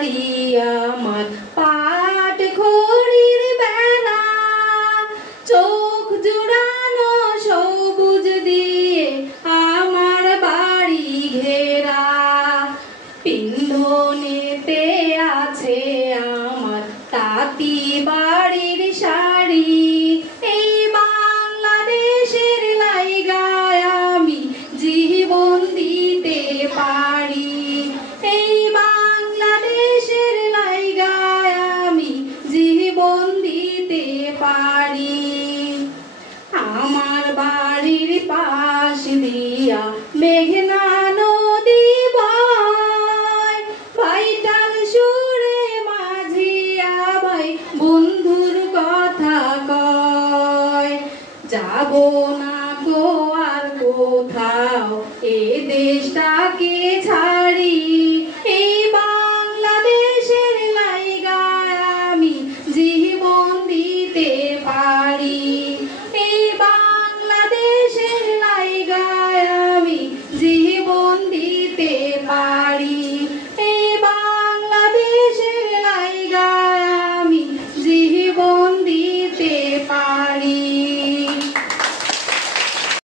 বাড়ি আমার পাট খড়ির বেড়া, চোখ জুড়ানো সবুজ দিয়ে আমার বাড়ি ঘেরা। পিন্ধনেতে আছে আমার তাঁতি বাড়ির শাড়ি, এই বাংলাদেশের লাইগায় আমি জীবন দিতে পারি। এই বাংলাদেশের লাইগায় আমি জীবন দিতে পারি। আমার বাড়ির পাশ দিয়া মেঘনা নদী বয়, ভাইটাল সুরে মাঝিয়া ভাই বন্ধুর কথা কয়। যাব না গো আর কোথাও এ দেশটাকে ছাড়